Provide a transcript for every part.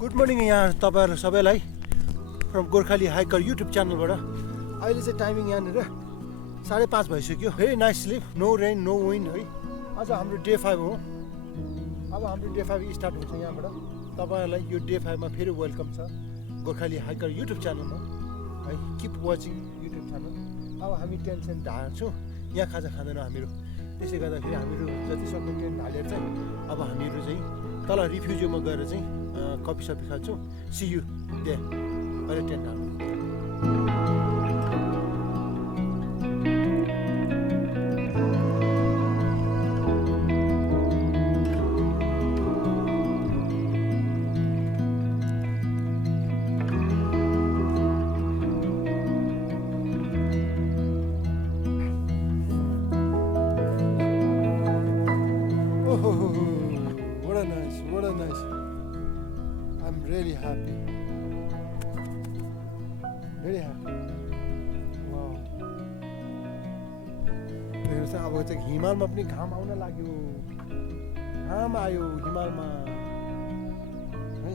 Good morning यहाँ तपाईँहरू सबैलाई फ्रम गोर्खाली हाइकर युट्युब च्यानलबाट। अहिले चाहिँ टाइमिङ यहाँनिर 5:30 भइसक्यो। Very nice sleep, no rain no wind है। आज हाम्रो डे 5 हो। अब हाम्रो डे 5 स्टार्ट हुन्छ यहाँबाट। तपाईँहरूलाई यो डे 5 मा फेरि वेलकम छ गोर्खाली हाइकर युट्युब च्यानलमा है। Keep watching YouTube channel. अब हामी टेन्ट सेन्ट ढाल्छौँ, यहाँ खाजा खाँदैनौँ हामीहरू। त्यसै गर्दाखेरि हामीहरू जति सक्दो टेन्ट ढालेर चाहिँ अब हामीहरू चाहिँ तल रिफ्युजीमा गएर चाहिँ कफी सफी खान्छौँ। सी यु दे अहिले टेन्ट हाल्नु। What a nice. I'm really happy. Very happy. Wow. हेर्नुहोस् अब चाहिँ हिमालमा पनि घाम आउन लाग्यो। घाम आयो हिमालमा है।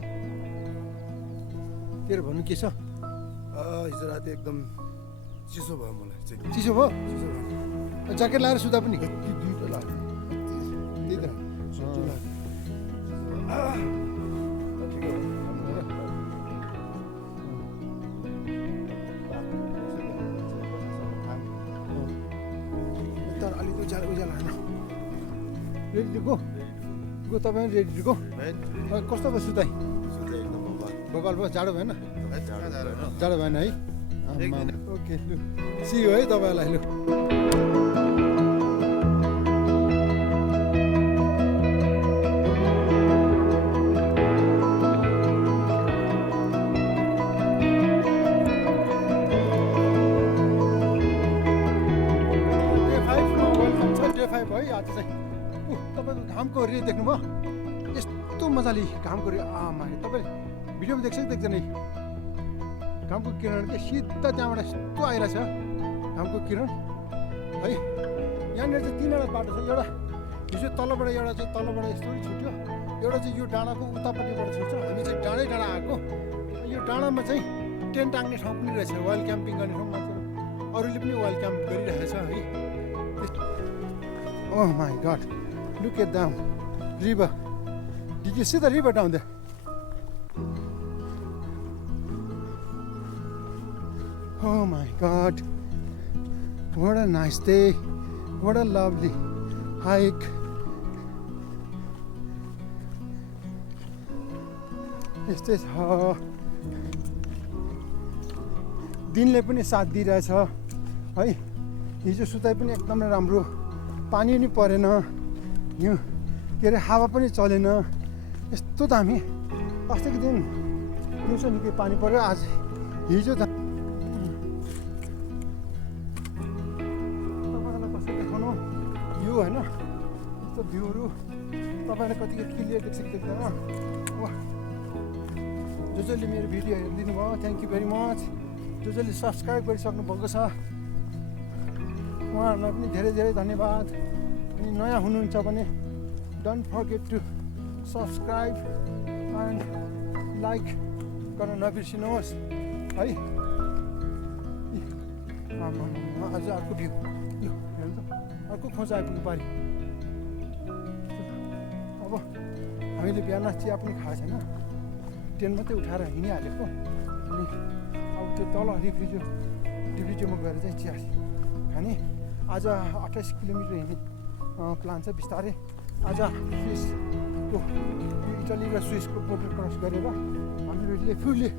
तेरो भन्नु के छ? हिजो राति एकदम चिसो भयो मलाई चाहिँ। चिसो भयो? चिसो भयो। ज्याकेट लाएर सुता पनि? दुईवटा लाग्यो। त्यही त। अलिक उज्यालो उज्यालो होइन। Ready to go? गो तपाईँ रेडी टु गो? कस्तो भयो सुताइ? भोकाल भयो? जाडो भएन? जाडो भएन है? ओके लु सी यु है तपाईँलाई। लु है आज चाहिँ तपाईँको घामको रे देख्नुभयो? यस्तो मजाले घामको रे आमा तपाईँले भिडियोमा देख्छ कि देख्दैन? घामको किरण के सिधा त्यहाँबाट यस्तो आइरहेछ घामको किरण है। यहाँनिर चाहिँ 3वटा बाटो छ। एउटा हिजो तलबाट, एउटा चाहिँ तलबाट यस्तो छुट्यो, एउटा चाहिँ यो डाँडाको उतापट्टिबाट छुट्छ। हामी चाहिँ डाँडै डाँडा आएको। यो डाँडामा चाहिँ टेन्ट टाङ्ने ठाउँ पनि रहेछ, वाइल्ड क्याम्पिङ गर्ने ठाउँ। मान्छेहरू अरूले पनि वाइल्ड क्याम्प गरिरहेछ है। Oh my God, look at that river. Did you see the river down there? Oh my God, what a nice day. What a lovely hike. यस्तै छ, दिनले पनि साथ दिइरहेछ है। हिजो सुताइ पनि एकदमै राम्रो, पानी पनि परेन, यो के अरे हावा पनि चलेन। यस्तो दामी। अस्तिको दिन दिउँसो निकै पानी पऱ्यो, आज हिजो त तपाईँलाई कसरी देखाउनु यो होइन। यस्तो भ्यूहरू तपाईँलाई कतिको क्लियर देख्छ कि देख्दैन? वाह, जसले मेरो भिडियो हेरिदिनु भयो थ्याङ्क यू भेरी मच। जसले सब्सक्राइब गरिसक्नु भएको छ उहाँहरूलाई पनि धेरै धेरै धन्यवाद। अनि नयाँ हुनुहुन्छ भने don't forget to subscribe and like गर्न नबिर्सिनुहोस् है। अझ अर्को भ्यू यो हेर्नु त, अर्को खोज आइपुग्नु पारि। अब हामीले बिहान चिया पनि खाएको छैन, टेन्ट मात्रै उठाएर हिँडिहालेको। अनि अब त्यो तल रिफ्युजको डिब्रिटीमा गएर चाहिँ चिया खाने आज 28 किलोमिटर हिँड्ने प्लान छ बिस्तारै आज स्विसको इटली र स्विसको बोर्डर क्रस गरेर हामीहरू लेफुले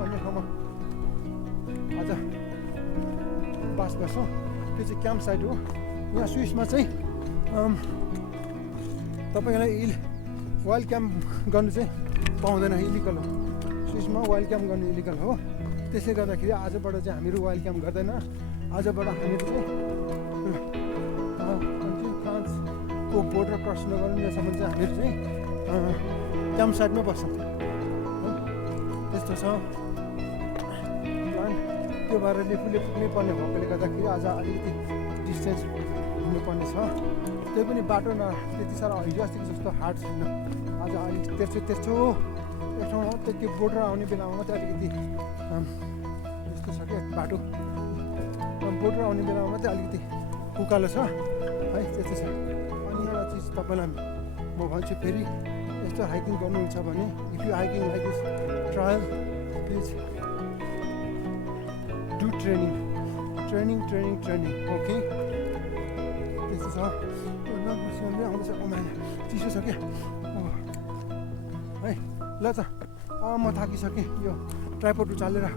भन्ने ठाउँमा आज बास गर्छौँ त्यो चाहिँ क्याम्प साइट हो यहाँ स्विसमा चाहिँ तपाईँलाई वाइल्ड क्याम्प गर्नु चाहिँ पाउँदैन इलिगल हो स्विसमा वाइल्ड क्याम्प गर्नु इलिगल हो त्यसले गर्दाखेरि आजबाट चाहिँ हामीहरू वाइल्ड क्याम्प गर्दैन आजबाट हामीहरू चाहिँ फ्रान्सको बोर्डर क्रस नगर्नुसम्म चाहिँ हामीहरू चाहिँ क्याम्प साइटमै बस्छौँ त्यस्तो छ त्यो भएर लेफुले पुग्नै पर्ने भएकोले गर्दाखेरि आज अलिकति डिस्टेन्स हिँड्नुपर्ने छ त्यही पनि बाटो त्यति साह्रो हिजो अस्तिको जस्तो हार्ड छैन आज अलिक तेर्सो एक ठाउँमा त्यो बोर्डर आउने बेलामा मात्रै अलिकति यस्तो छ क्या बाटो बोर्डर आउने बेलामा मात्रै अलिकति उकालो छ है त्यस्तो छ अनि एउटा चिज तपाईँलाई म भन्छु फेरि यस्तो हाइकिङ गर्नुहुन्छ भने if you hiking like this trial please do training okay त्यस्तो छ आउँदैछ कमाएर चिसो छ क्या है ल त म थाकिसकेँ यो ट्राइपोड उचाल्दा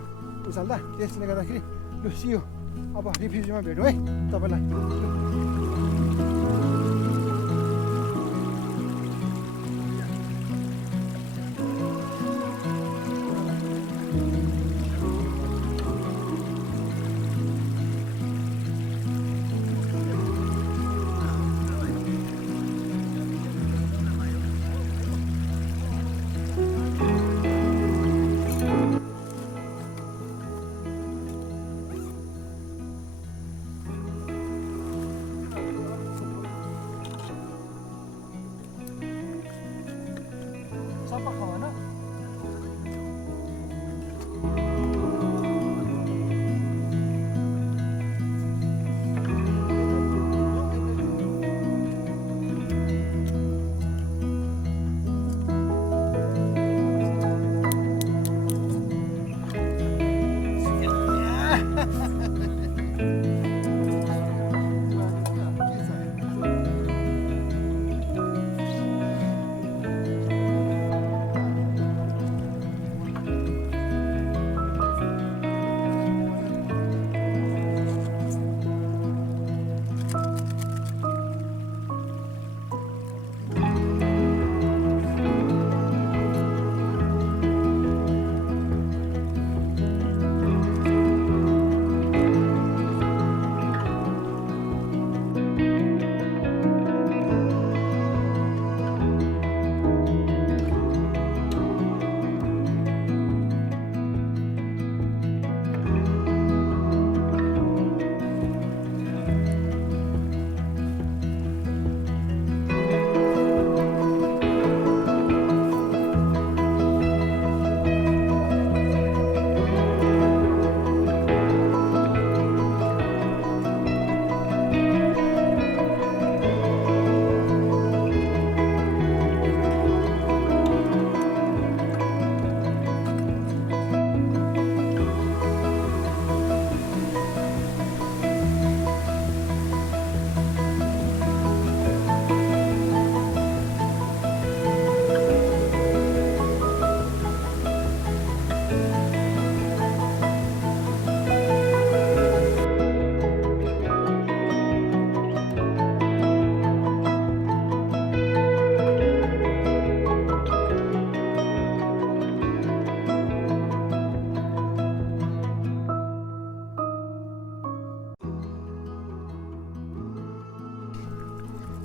त्यसले गर्दाखेरि लु सियो अब रिफ्युजीमा भेटौँ है तपाईँलाई सबै खाना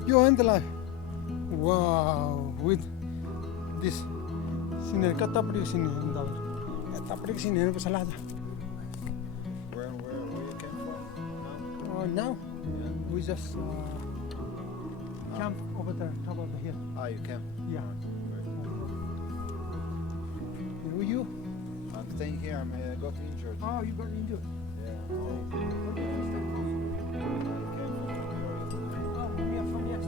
यो हो नि त ल वाउ विथ दिस सिनेरी कतापट्टिको सिन हेर्नु तपाईँ यतापट्टिको सिन हेर्नुपर्छ ल आज Where you came from? now we just camp over the top of the hill. Ah, you came. Yeah. Right. Who are you? I'm staying here. I got injured. Oh, you got injured. Yeah. Oh, we are from yes.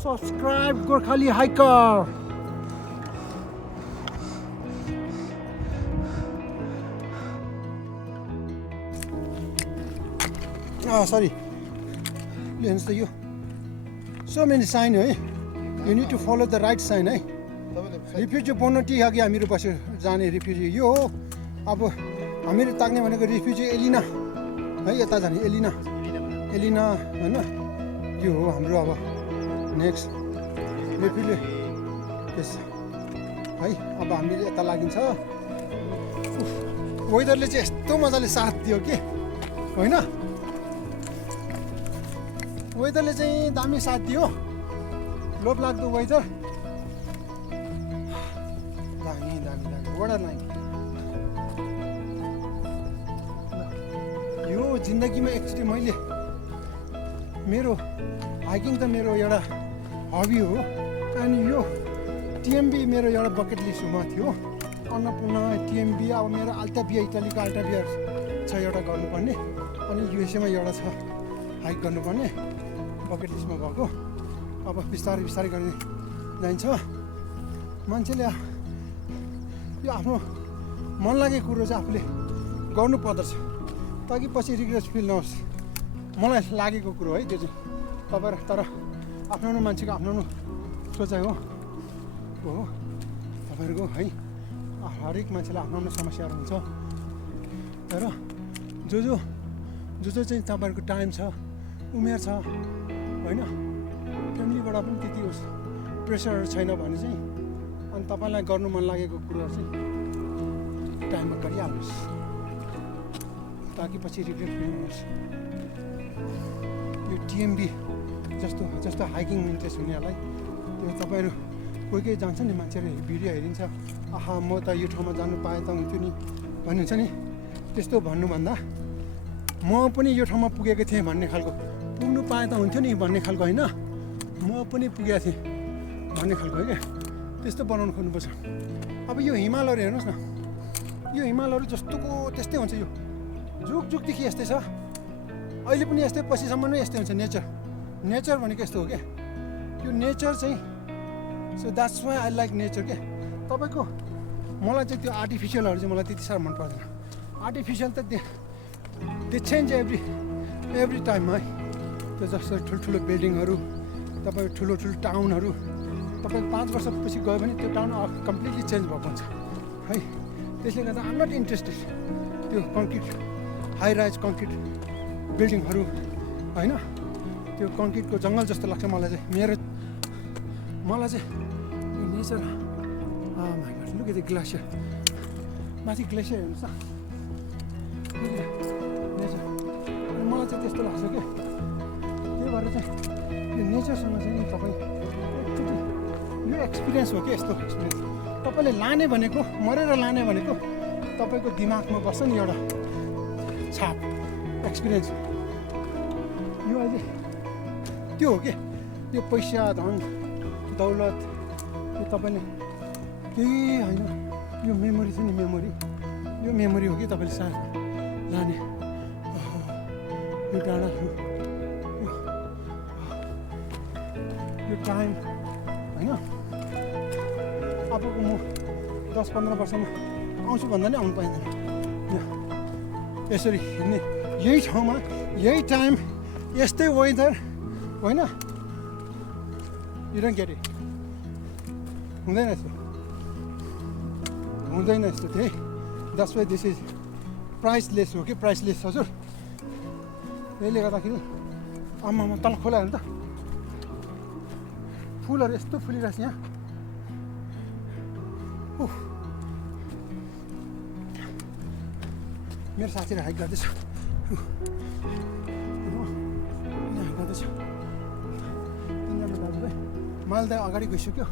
Subscribe Gorkhali hiker सरी हेर्नुहोस् त यो so many sign है you need to follow the right sign है रिफ्युजी बोनटी अघि हामीहरू बसेर जाने रिफ्युजी यो हो अब हामीहरू ताक्ने भनेको रिफ्युजी एलिना है यता जाने एलिना होइन यो हो हाम्रो अब नेक्स्ट रिफ्युजी यस है अब हामीले यता लागिन्छ वेदरले चाहिँ यस्तो मजाले साथ दियो कि होइन वेदरले चाहिँ दामी साथ दियो लोभलाग्दो वेदर दामी दामी दामी वडा लाइन यो जिन्दगीमा एक्चुली मैले मेरो हाइकिङ त मेरो एउटा हबी हो अनि यो टिएमबी मेरो एउटा बकेट लिस्टमा थियो अन्नपूर्ण टिएमबी अब मेरो अल्टाबिया इटालीको अल्टाबिया छ एउटा गर्नुपर्ने अनि युएसएमा एउटा छ हाइक गर्नुपर्ने बकेट लिस्टमा भएको अब बिस्तारै बिस्तारै गर्ने जान्छ मान्छेले यो आफ्नो मन लागेको कुरो चाहिँ आफूले गर्नु पर्दछ ताकि पछि रिग्रेट फिल नहोस् मलाई लागेको कुरो है त्यो चाहिँ तपाईँ तर आफ्नो मान्छेको आफ्नो सोचाइ हो तपाईँहरूको है हरेक मान्छेलाई आफ्नो आफ्नो समस्याहरू हुन्छ तर जो चाहिँ तपाईँहरूको टाइम छ उमेर छ होइन फ्यामिलीबाट पनि त्यति होस् प्रेसरहरू छैन भने चाहिँ अनि तपाईँलाई गर्नु मन लागेको कुरोहरू चाहिँ टाइममा गरिहाल्नुहोस् ताकि पछि रिग्रेट फिल हुनुहोस् यो टिएमबी जस्तो हाइकिङ इन्ट्रेस्ट हुनेहरूलाई त्यो तपाईँहरू कोही कोही जान्छ नि मान्छेहरू भिडियो हेरिन्छ आहा म त यो ठाउँमा जानु पाएँ त हुन्थ्यो नि भन्नुहुन्छ नि त्यस्तो भन्नुभन्दा म पनि यो ठाउँमा पुगेको थिएँ भन्ने खालको पुग्नु पाएँ त हुन्थ्यो नि भन्ने खालको होइन म पनि पुगेको थिएँ भन्ने खालको हो क्या त्यस्तो बनाउनु खोज्नुपर्छ अब यो हिमालहरू हेर्नुहोस् न यो हिमालहरू जस्तोको त्यस्तै हुन्छ यो जुगदेखि यस्तै छ अहिले पनि यस्तै पछिसम्म नै यस्तै हुन्छ नेचर भनेको यस्तो हो क्या यो नेचर चाहिँ so that's why I like nature क्या तपाईँको मलाई चाहिँ त्यो आर्टिफिसियलहरू चाहिँ मलाई त्यति साह्रो मन पर्दैन आर्टिफिसियल त दे चेन्ज एभ्री टाइम है त्यो जस्तो ठुल्ठुलो बिल्डिङहरू तपाईँको ठुलो टाउनहरू तपाईँको 5 वर्षपछि गयो भने त्यो टाउन कम्प्लिटली चेन्ज भएको हुन्छ है त्यसले गर्दा आम नट इन्ट्रेस्टेड त्यो कङ्क्रिट हाई राइज कङ्क्रिट बिल्डिङहरू होइन त्यो कङ्क्रिटको जङ्गल जस्तो लाग्छ मलाई चाहिँ यो nature look at the glacier माथि ग्लेसियर हेर्नुहोस् न नेचर अनि मलाई चाहिँ त्यस्तो लाग्छ क्या त्यही भएर चाहिँ यो नेचरसँग चाहिँ तपाईँ एकचोटि यो एक्सपिरियन्स हो क्या यस्तो एक्सपिरियन्स तपाईँले लाने भनेको मरेर लाने भनेको तपाईँको दिमागमा बस्छ नि एउटा छाप एक्सपिरियन्स यो अहिले त्यो हो कि यो पैसा धन दौलत यो तपाईँले केही होइन यो मेमोरी छ नि यो मेमोरी हो कि तपाईँले साथ लाने यो डाँडाहरू यो टाइम होइन अबको म 10-15 वर्षमा आउँछु भन्दा नि आउनु पाइँदैन यसरी हिँड्ने यही ठाउँमा यही टाइम यस्तै वेदर होइन यु डोन्ट गेट इट हुँदैन यस्तो त्यही that's why this is priceless हो कि प्राइसलेस हजुर त्यसले गर्दाखेरि आमामा तल खोला हेर्नु त फुलहरू यस्तो फुलिरहेछ यहाँ मेरो साथीहरू हाइक गर्दैछ तिनजना दाजुभाइ मैले त अगाडि गइसक्यो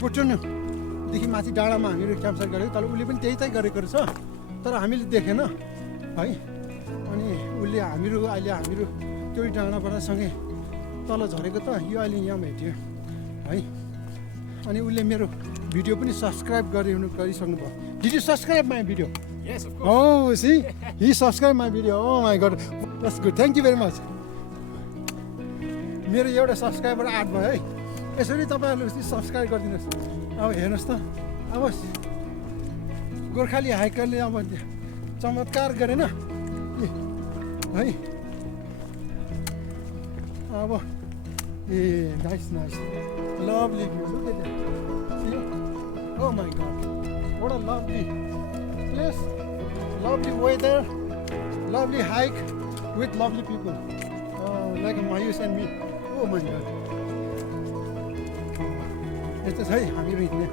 पुटुनुदेखि माथि डाँडामा हामीहरू क्याम्पसाइट गरेको तर उसले पनि त्यही गरेको रहेछ तर हामीले देखेन है अनि उसले हामीहरू त्यो डाँडाबाट सँगै तल झरेको त यो अहिले यहाँ भेट्यो है अनि उसले मेरो भिडियो पनि सब्सक्राइब गरिसक्नु भयो did you subscribe my video Yes, of course. Oh, see? He subscribed my video. Oh my God. That's good. Thank you very much. मेरो एउटा सब्सक्राइबर 8 भयो है यसरी तपाईँहरूले सब्सक्राइब गरिदिनुहोस्। अब हेर्नुहोस् त, अब गोर्खाली हाइकरले अब चमत्कार गरेन है। अब nice lovely view. Look at that, see, oh my god, what a lovely place, lovely weather, lovely hike with lovely people, like Mayus and me. Oh my god, यस्तो छ है हामीहरू हिँड्ने।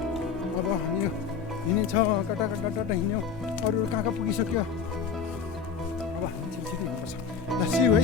अब हामी हिँडिन्छ कता हिँड्यौँ, अरू कहाँ पुगिसक्यो। अब हामी छिटो हिँड्नुपर्छ। ल सी यू है।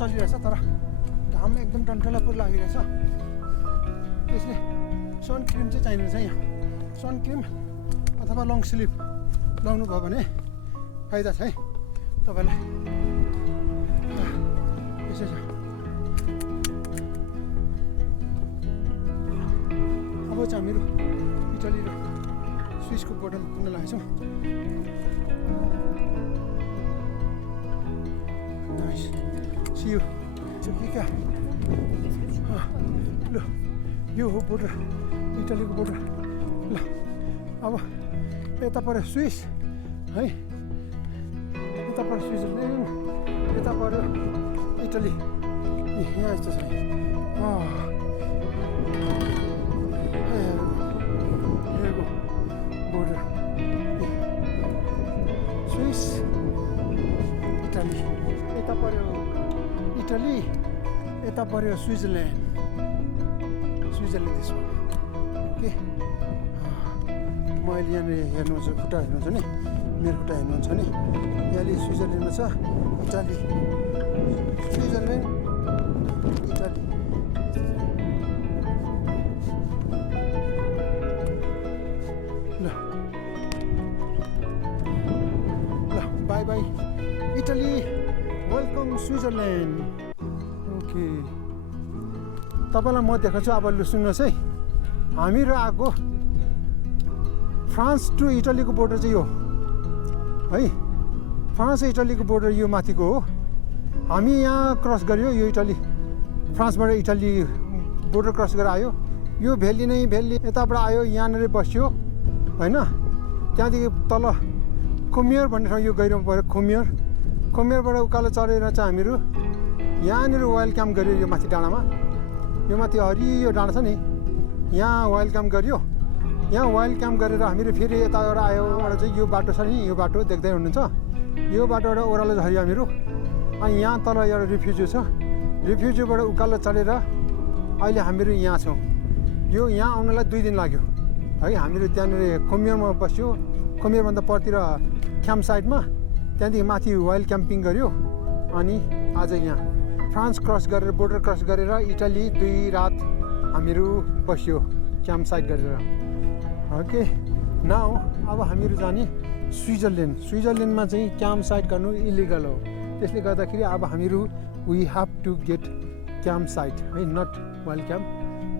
चलिरहेछ तर घाम एकदम टन्टलापुर लागिरहेछ। त्यसले सन क्रिम चाहिँ चाहिने रहेछ यहाँ। सन क्रिम अथवा लङ स्लिभ लाउनु भयो भने फाइदा छ है तपाईँलाई। यसो छ। अब चाहिँ हामीहरू इटली र स्विसको बोर्डर पुग्न लागेको छौँ। See you. Czekaj. ल यो हो बोर्डर, इटलीको बोर्डर। ल अब यता पऱ्यो स्विस है, यता पऱ्यो स्विजरल्यान्ड, यता पऱ्यो इटली। यहाँ यस्तो छ हेरेको बोर्डर स्विस इटली। यता पऱ्यो इटली, यता पऱ्यो स्विजरल्यान्ड। देश हो। ओके, म अहिले यहाँनिर हेर्नुहुन्छ, खुट्टा हेर्नुहुन्छ नि, मेरो खुट्टा हेर्नुहुन्छ नि, यहाँले स्विजरल्यान्डमा छ, इटली, स्विजरल्यान्ड, इटली। ल by by Italy, welcome Switzerland. Okay, तपाईँलाई म देखाउँछु। अब लु सुन्नुहोस् है, हामीहरू आएको फ्रान्स टु इटलीको बोर्डर चाहिँ यो है। फ्रान्स इटलीको बोर्डर यो माथिको हो। हामी यहाँ क्रस गऱ्यो, यो इटली, फ्रान्सबाट इटली बोर्डर क्रस गरेर आयो। यो भेली नै भेली यताबाट आयो, यहाँनिर बस्यो होइन। त्यहाँदेखि तल खोमियर भन्ने ठाउँ यो गइरहनु पऱ्यो, खोमियरबाट उकालो चढेर चाहिँ हामीहरू यहाँनिर वाइल्ड क्याम्प गऱ्यो। यो माथि डाँडामा, यो माथि हरियो डाँडा छ नि, यहाँ वाइल्ड क्याम्प गऱ्यो। यहाँ वाइल्ड क्याम्प गरेर हामीहरू फेरि यताबाट आयो। एउटा चाहिँ यो बाटो छ नि, यो बाटो देख्दै हुनुहुन्छ, यो बाटोबाट ओह्रालो झऱ्यो हामीहरू। अनि यहाँ तल एउटा रिफ्युजी छ, रिफ्युजीबाट उकालो चढेर अहिले हामीहरू यहाँ छौँ। यो यहाँ आउनलाई 2 दिन लाग्यो है। हामीहरू त्यहाँनिर खोमियरमा बस्यो, खोमियरभन्दा परतिर क्याम्प साइडमा, त्यहाँदेखि माथि वाइल्ड क्याम्पिङ गऱ्यो। अनि आज यहाँ फ्रान्स क्रस गरेर, बोर्डर क्रस गरेर इटली 2 रात हामीहरू बस्यो क्याम्प साइड गरेर। ओके, नाउ अब हामीहरू जाने स्विजरल्यान्ड। स्विजरल्यान्डमा चाहिँ क्याम्प साइट गर्नु इलिगल हो, त्यसले गर्दाखेरि अब हामीहरू we have to get camp site है, नट वाइल्ड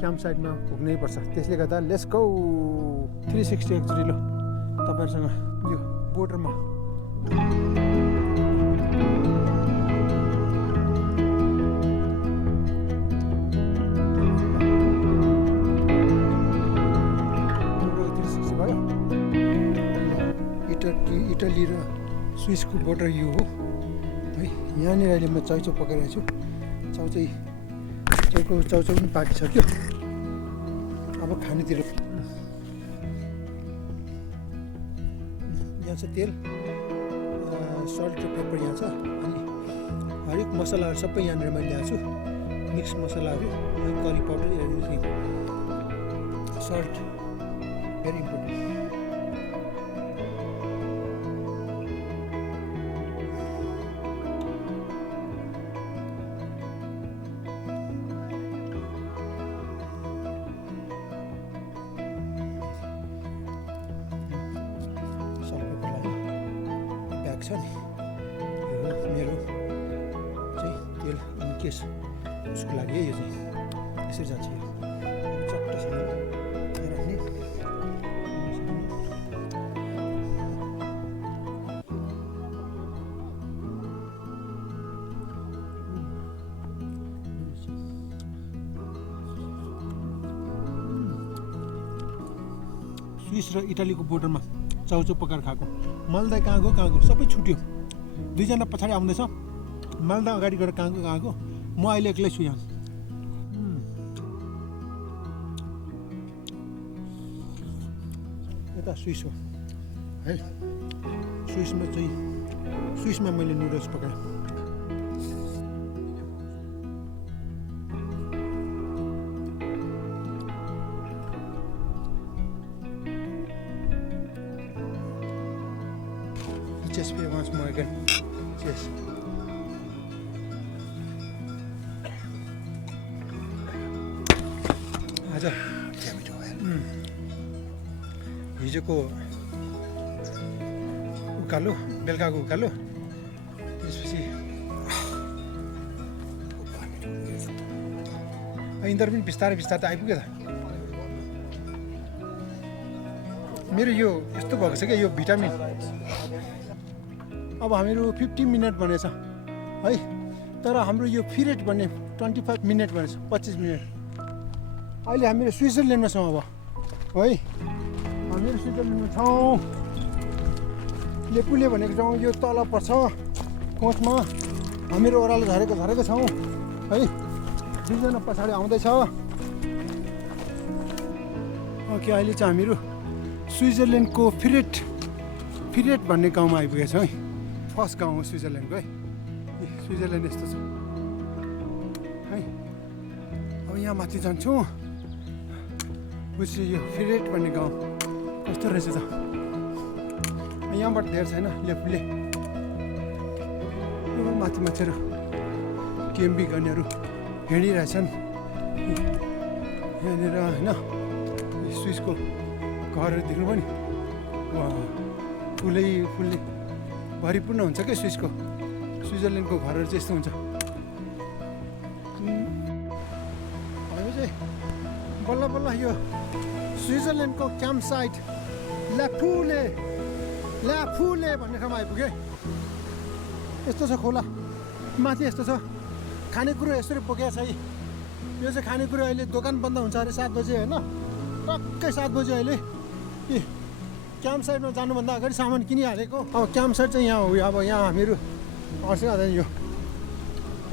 क्याम्प साइटमा पुग्नै पर्छ। त्यसले गर्दा लेट्स गो 360 एक्चुअली ल तपाईँहरूसँग यो बोर्डरमा इटली र स्विसको बोर्डर यो हो है। यहाँनिर अहिले म चाउचाउ पकाइरहेको छु। चाउचाउ पनि पाकिसक्यो। अब खानेतिर यहाँ छ तेल, सल्ट र पेपर यहाँ छ, अनि हरेक मसलाहरू सबै यहाँनिर मैले ल्याएको छु। मिक्स मसलाहरू, curry powder, everything, salt very important. छ नि यो मेरो चाहिँ तेल इनकेस उसको लागि है। यो चाहिँ यसरी जान्छ, यो चट्टसँग राख्ने। स्विस र इटालीको बोर्डरमा चाउचाउ पकाएर खाएको। मालदा कहाँ गयो सबै छुट्यो। दुईजना पछाडि आउँदैछ, मालदा अगाडि गएर कहाँ गयो, म अहिले एक्लै छु यहाँ। यता स्विस हो है। स्विसमा मैले नुडल्स पकाएँ। Just be once more again. Cheers. आज हिजोको उकालो, बेलुकाको उकालो, त्यसपछि यिनीहरू पनि बिस्तारै बिस्तारै आइपुग्यो त। मेरो यो यस्तो भएको छ क्या, यो भिटामिन। अब हामीहरू 50 मिनट भनेछ है, तर हाम्रो यो पिरियड भन्ने 25 मिनट भनेछ, 25 मिनट। अहिले हामीहरू स्विजरल्यान्डमा छौँ अब है। हामीहरू स्विजरल्यान्डमा छौँ। लेपुले भनेको ठाउँ यो तल पर्छ कोचमा। हामीहरू ओह्रालो झरेको छौँ है। दुईजना पछाडि आउँदैछ। ओके, अहिले चाहिँ हामीहरू स्विजरल्यान्डको फिरेट भन्ने गाउँमा आइपुगेको छौँ है। फर्स्ट गाउँ हो स्विजरल्यान्डको है। स्विजरल्यान्ड यस्तो छ है। अब यहाँ माथि जान्छौँ। पछि यो फिरेट भन्ने गाउँ कस्तो रहेछ त। यहाँबाट धेरै छैन, लेपुले माथि मान्छेहरू टिएमबी गर्नेहरू हिँडिरहेछन् यहाँनिर होइन। स्विसको घरहरू देख्नु पनि फुलै भरिपूर्ण हुन्छ क्या स्विजरल्यान्डको घरहरू चाहिँ यस्तो हुन्छ। हामी चाहिँ बल्ल बल्ल यो स्विजरल्यान्डको क्याम्प साइट ल्याफुले भन्ने ठाउँमा आइपुग्यो। यस्तो छ खोला माथि, यस्तो छ खानेकुरो यसरी बोकेको छ। यो चाहिँ खानेकुरो अहिले दोकान बन्द हुन्छ अरे 7 बजे होइन, टक्कै 7 बजे अहिले। क्याम्प साइटमा जानुभन्दा अगाडि सामान किनिहालेको। अब क्याम्प साइट चाहिँ यहाँ हो। अब यहाँ हामीहरू यो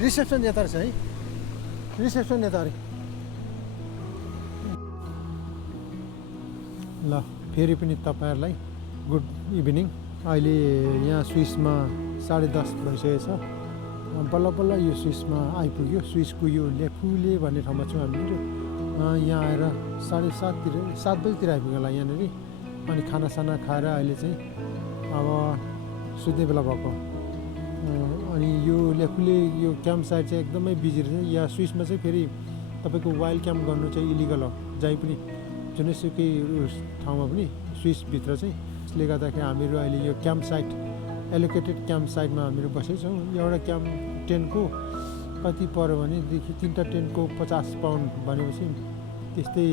रिसेप्सन यता रहेछ है, रिसेप्सन यता अरे। ल फेरि पनि तपाईँहरूलाई गुड इभिनिङ। अहिले यहाँ स्विसमा 10:30 भइसकेको छ। बल्ल बल्ल यो स्विसमा आइपुग्यो। स्विसको यो लेफुले भन्ने ठाउँमा छौँ हामीहरू। यहाँ आएर 7:30 बजीतिर आइपुग्यो होला यहाँनिर। अनि खानासाना खाएर अहिले चाहिँ अब सुत्ने बेला भएको। अनि यो लेफुले यो क्याम्प साइट चाहिँ एकदमै बिजी रहेछ। यहाँ स्विसमा चाहिँ फेरि तपाईँको वाइल्ड क्याम्प गर्नु चाहिँ इलिगल हो, जहीँ पनि जुनैसुकै ठाउँमा पनि स्विसभित्र चाहिँ। त्यसले गर्दाखेरि हामीहरू अहिले यो क्याम्प साइट एलोकेटेड क्याम्प साइटमा हामीहरू बसेको छौँ। एउटा क्याम्प टेन्टको कति पऱ्यो भनेदेखि 3टा टेन्टको 50 पाउन्ड भनेपछि त्यस्तै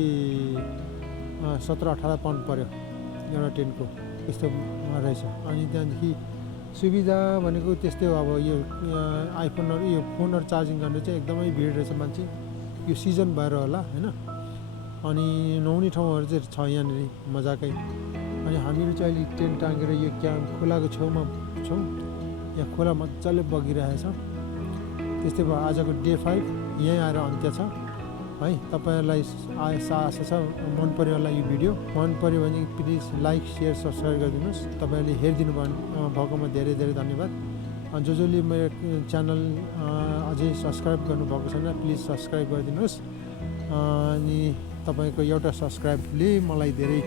17-18 पाउन्ड पऱ्यो एउटा टेन्टको, त्यस्तो रहेछ। अनि त्यहाँदेखि सुविधा भनेको त्यस्तै हो, अब यो आइफोनहरू यो फोनहरू चार्जिङ गर्ने चाहिँ एकदमै भिड रहेछ मान्छे, यो सिजन भएर होला होइन। अनि नुहाउने ठाउँहरू चाहिँ छ यहाँनिर मजाकै। अनि हामीहरू चाहिँ अहिले टेन्ट टाँगेर यो क्याम्प खोलाको छेउमा छौँ, यहाँ खोला मजाले बगिरहेछ। त्यस्तै भयो आजको डे 5 यहीँ आएर अन्त्य छ है। तपाईँहरूलाई आशा छ मन पऱ्यो होला यो भिडियो। मन पऱ्यो भने प्लिज लाइक सेयर सब्सक्राइब गरिदिनुहोस्। तपाईँहरूले हेरिदिनु भएकोमा धेरै धेरै धन्यवाद। जसले मेरो च्यानल अझै सब्सक्राइब गर्नुभएको छैन प्लिज सब्सक्राइब गरिदिनुहोस्। अनि तपाईँको एउटा सब्सक्राइबले मलाई धेरै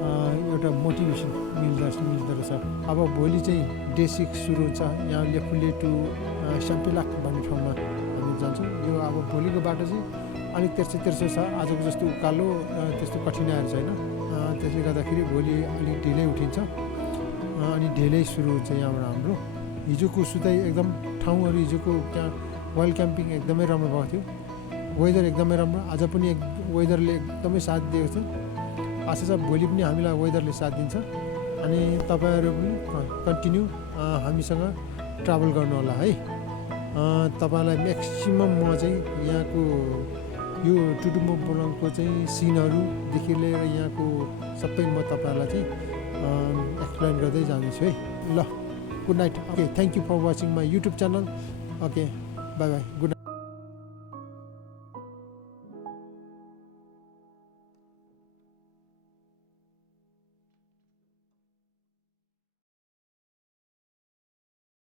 एउटा मोटिभेसन मिल्दो रहेछ। अब भोलि चाहिँ डे 6 सुरु हुन्छ। यहाँ लेफुले टु स्याम्पिलाक भन्ने ठाउँमा हामी जान्छौँ। यो अब भोलिको बाटो चाहिँ अलिक तेर्सो छ, आजको जस्तो उकालो त्यस्तो कठिनाइहरू छैन। त्यसले गर्दाखेरि भोलि अलिक ढिलै उठिन्छ अनि ढिलै सुरु हुन्छ यहाँबाट हाम्रो। हिजोको सुताइ एकदम ठाउँहरू हिजोको वाइल्ड क्याम्पिङ एकदमै राम्रो भएको थियो, वेदर एकदमै राम्रो। आज पनि वेदरले एकदमै साथ दिएको छ। आशा छ भोलि पनि हामीलाई वेदरले साथ दिन्छ। अनि तपाईँहरू पनि कन्टिन्यू हामीसँग ट्राभल गर्नु होला है। तपाईँलाई म्याक्सिमम म चाहिँ यहाँको यो टुटुमो बोलाङको चाहिँ सिनहरूदेखि लिएर यहाँको सबै म तपाईँहरूलाई चाहिँ एक्सप्लेन गर्दै जानेछु है। ल good night. Okay, thank you for watching my YouTube channel. Okay, bye bye, good night.